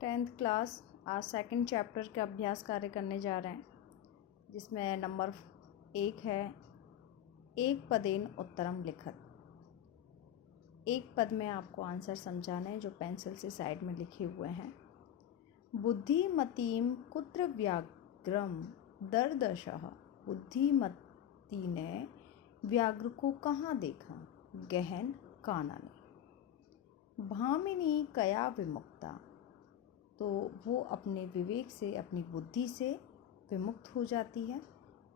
10th class आज second chapter का अभ्यास कार्य करने जा रहे हैं, जिसमें नंबर 1 है एक पदेन उत्तरम लिखत। एक पद में आपको आंसर समझाना है जो पेंसिल से साइड में लिखे हुए हैं। बुद्धिमतीम कुत्र व्याघ्रम दर्दशः। बुद्धिमती ने व्याघ्र को कहाँ देखा? गहन कानने। भामिनी कया विमुक्ता, तो वो अपने विवेक से, अपनी बुद्धि से विमुक्त हो जाती है।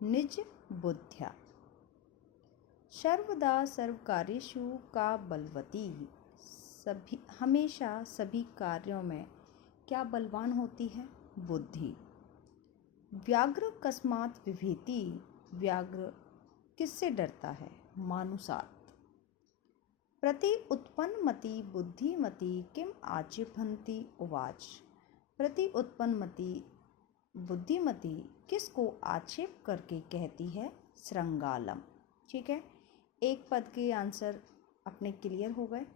निज बुद्ध्या। सर्वदा सर्वकार्येषु का बलवती, सभी हमेशा सभी कार्यों में क्या बलवान होती है? बुद्धि। व्याघ्र कस्मात् बिभेति, व्याघ्र किससे डरता है? मानुषात्। प्रति उत्पन्नमति बुद्धिमती किम आक्षेपन्ति उवाच। प्रति उत्पन्नमति बुद्धिमती किसको आक्षेप करके कहती है? श्रृंगालम। ठीक है, एक पद के आंसर अपने क्लियर हो गए।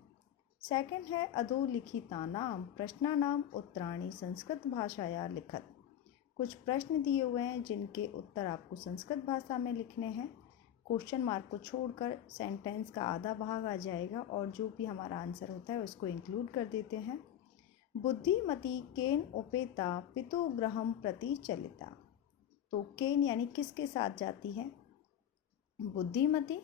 सेकंड है अधोलिखितानाम प्रश्नानाम उत्तराणि संस्कृत भाषाया लिखत। कुछ प्रश्न दिए हुए हैं जिनके उत्तर आपको संस्कृत भाषा में लिखने हैं। क्वेश्चन मार्क को छोड़कर सेंटेंस का आधा भाग आ जाएगा और जो भी हमारा आंसर होता है उसको इंक्लूड कर देते हैं। बुद्धिमती केन उपेता पितुगृहं प्रति चलिता, तो केन यानी किसके साथ जाती है? बुद्धिमती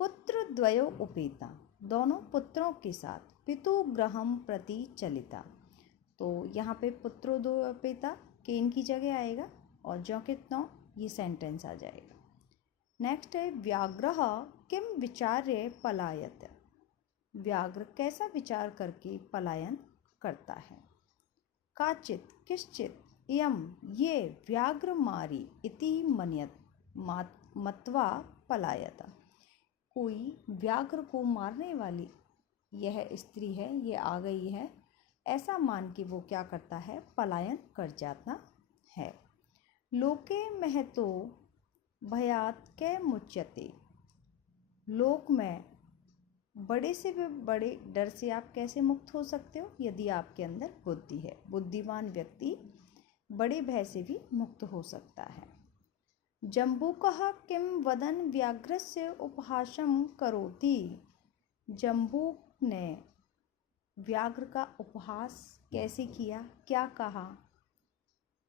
पुत्र द्वयो उपेता, दोनों पुत्रों के साथ। पितुगृहं प्रति चलिता, तो यहाँ पे पुत्रो दो उपेता केन की जगह आएगा और जो के त्यों ये सेंटेंस आ जाएगा। नेक्स्ट है व्याघ्रः किम विचार्य पलायत। व्याघ्र कैसा विचार करके पलायन करता है? काचित किश्चित यम ये व्याघ्र मारी इति मन्यत मत्वा पलायत। कोई व्याघ्र को मारने वाली यह स्त्री है, ये आ गई है, ऐसा मान के वो क्या करता है? पलायन कर जाता है। लोके महतो भयात कै मुच्यते। लोक में बड़े से भी बड़े डर से आप कैसे मुक्त हो सकते हो? यदि आपके अंदर बुद्धि है। बुद्धिमान व्यक्ति बड़े भय से भी मुक्त हो सकता है। जम्बूकः किं वदन व्याघ्रस्य उपहासं करोति। जम्बूक ने व्याघ्र का उपहास कैसे किया? क्या कहा?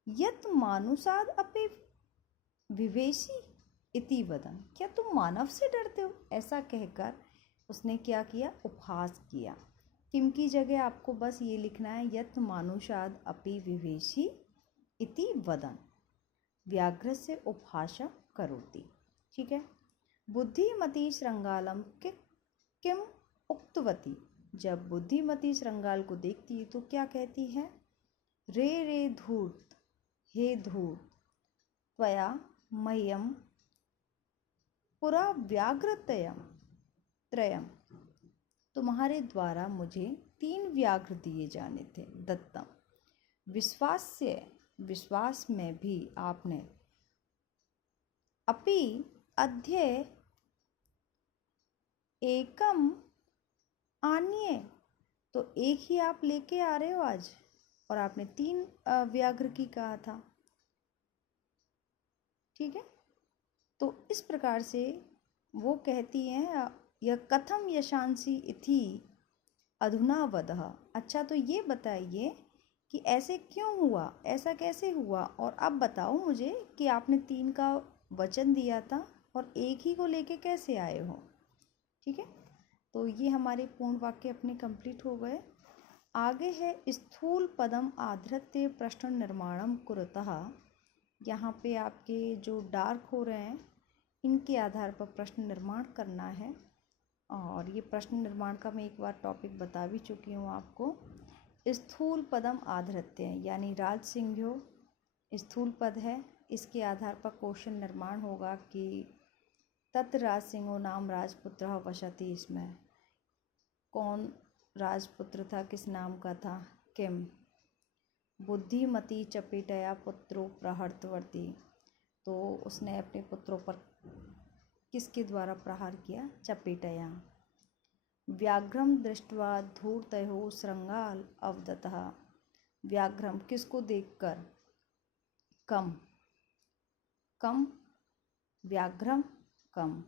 यत् मानुषाद अपि विवेशी इति वदन, क्या तुम मानव से डरते हो? ऐसा कहकर उसने क्या किया? उपहास किया। किम की जगह आपको बस ये लिखना है यत् मानुषाद अपि विवेशी इति वदन, व्याघ्र से उपहास करोति। ठीक है। बुद्धिमती श्रृंगालम किम उक्तवती। जब बुद्धिमती श्रृंगाल को देखती है तो क्या कहती है? रे रे धूर्त, हे धूर्त, त्वया मह्यम पुरा व्याघ्रत्रयम, तुम्हारे द्वारा मुझे 3 व्याघ्र दिए जाने थे। दत्तम, विश्वास में भी आपने। अपि अद्य एकम आन्ये, तो एक ही आप लेके आ रहे हो आज, और आपने 3 व्याघ्र की कहा था। ठीक है, तो इस प्रकार से वो कहती हैं यह कथम यशांसी इति अधुना वदः। अच्छा, तो ये बताइए कि ऐसे क्यों हुआ, ऐसा कैसे हुआ, और अब बताओ मुझे कि आपने 3 का वचन दिया था और एक ही को लेके कैसे आए हो। ठीक है, तो ये हमारे पूर्ण वाक्य अपने कंप्लीट हो गए। आगे है स्थूल पदम आधृत्य प्रश्न निर्माणम कुरुतः। यहाँ पे आपके जो डार्क हो रहे हैं इनके आधार पर प्रश्न निर्माण करना है, और ये प्रश्न निर्माण का मैं एक बार टॉपिक बता भी चुकी हूँ आपको। स्थूल पदम आधृत्य यानी राज सिंह स्थूल पद है, इसके आधार पर क्वेश्चन निर्माण होगा कि तत् राज सिंहो नाम राजपुत्र वसति। इसमें कौन राजपुत्र था, किस नाम का था? किम। बुद्धिमती चपेटया पुत्रो प्रहर्तवर्ती, तो उसने अपने पुत्रों पर किसके द्वारा प्रहार किया? चपेटया। व्याघ्रम दृष्ट्वा धूर्तयो श्रृंगाल अवदतः, व्याघ्रम किसको देखकर, कम, कम, व्याघ्रम कम,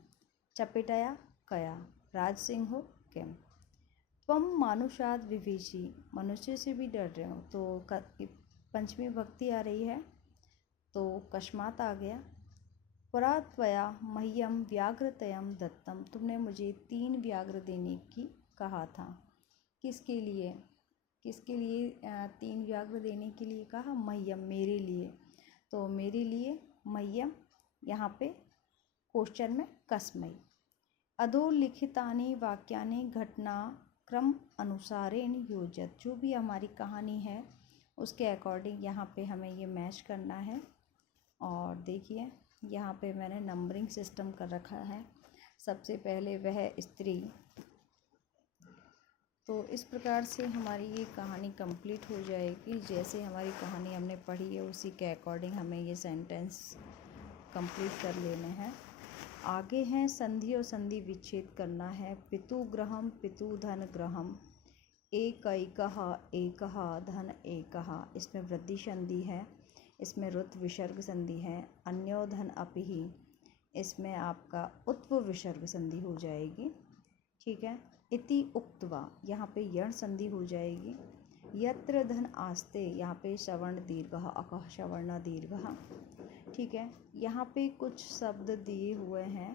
चपेटया कया, राजसिंहो किम, त्वम मानुषाद विभीषी, मनुष्य से भी डर रहे हो। तो पंचमी भक्ति आ रही है, तो कस्मात आ गया। परा त्वया मह्यम व्याघ्रतयम दत्तम, तुमने मुझे 3 व्याघ्र देने की कहा था। किसके लिए, किसके लिए 3 व्याघ्र देने के लिए कहा? मह्यम, मेरे लिए। तो मेरे लिए मह्यम यहाँ पे क्वेश्चन में कस्मै। अधोलिखितानि वाक्यानि घटनाक्रम अनुसारेण योजत, जो भी हमारी कहानी है उसके अकॉर्डिंग यहाँ पे हमें ये मैच करना है। और देखिए यहाँ पे मैंने नंबरिंग सिस्टम कर रखा है। सबसे पहले वह स्त्री, तो इस प्रकार से हमारी ये कहानी कंप्लीट हो जाएगी। जैसे हमारी कहानी हमने पढ़ी है उसी के अकॉर्डिंग हमें ये सेंटेंस कंप्लीट कर लेने हैं। आगे हैं संधि और संधि विच्छेद करना है। पितु ग्रहम पितु धन ग्रहम, एकैकः एकः धन एकः, इसमें वृद्धि संधि है, इसमें रुत विसर्ग संधि है। अन्यो धन अपिहि, इसमें आपका उत्व विसर्ग संधि हो जाएगी। ठीक है। इति उक्त्वा, यहाँ पे यण संधि हो जाएगी। यत्र धन आस्ते, यहाँ पे सवर्ण दीर्घः, अकः सवर्ण दीर्घः। ठीक है। यहाँ पे कुछ शब्द दिए हुए हैं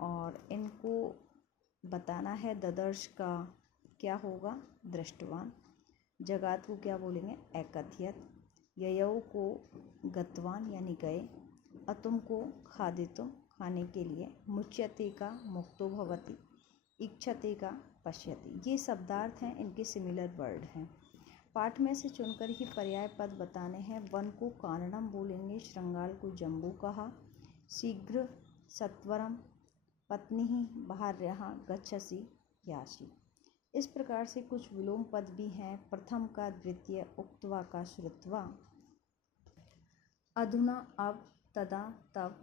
और इनको बताना है। ददर्श का क्या होगा? दृष्टवान। जगात को क्या बोलेंगे? एकथयत। ययौ को गतवान यानी गए। अतुम को खादितुम, खाने के लिए। मुच्यते का मुक्तो भवति, इच्छते का पश्यति। ये शब्दार्थ हैं, इनके सिमिलर वर्ड हैं। पाठ में से चुनकर ही पर्याय पद बताने हैं। वन को काननम बोलेंगे, श्रृंगाल को जम्बू कहा, शीघ्र सत्वरम, पत्नी ही भार्यः गच्छसि यासि। इस प्रकार से कुछ विलोम पद भी हैं। प्रथम का द्वितीय, उक्त्वा का श्रुत्वा, अधुना अब, तदा तब,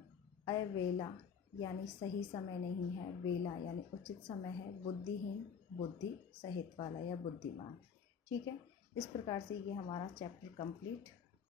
अवेला यानी सही समय नहीं है, वेला यानी उचित समय है, बुद्धिहीन बुद्धि सहित वाला या बुद्धिमान। ठीक है। इस प्रकार से ये हमारा चैप्टर कंप्लीट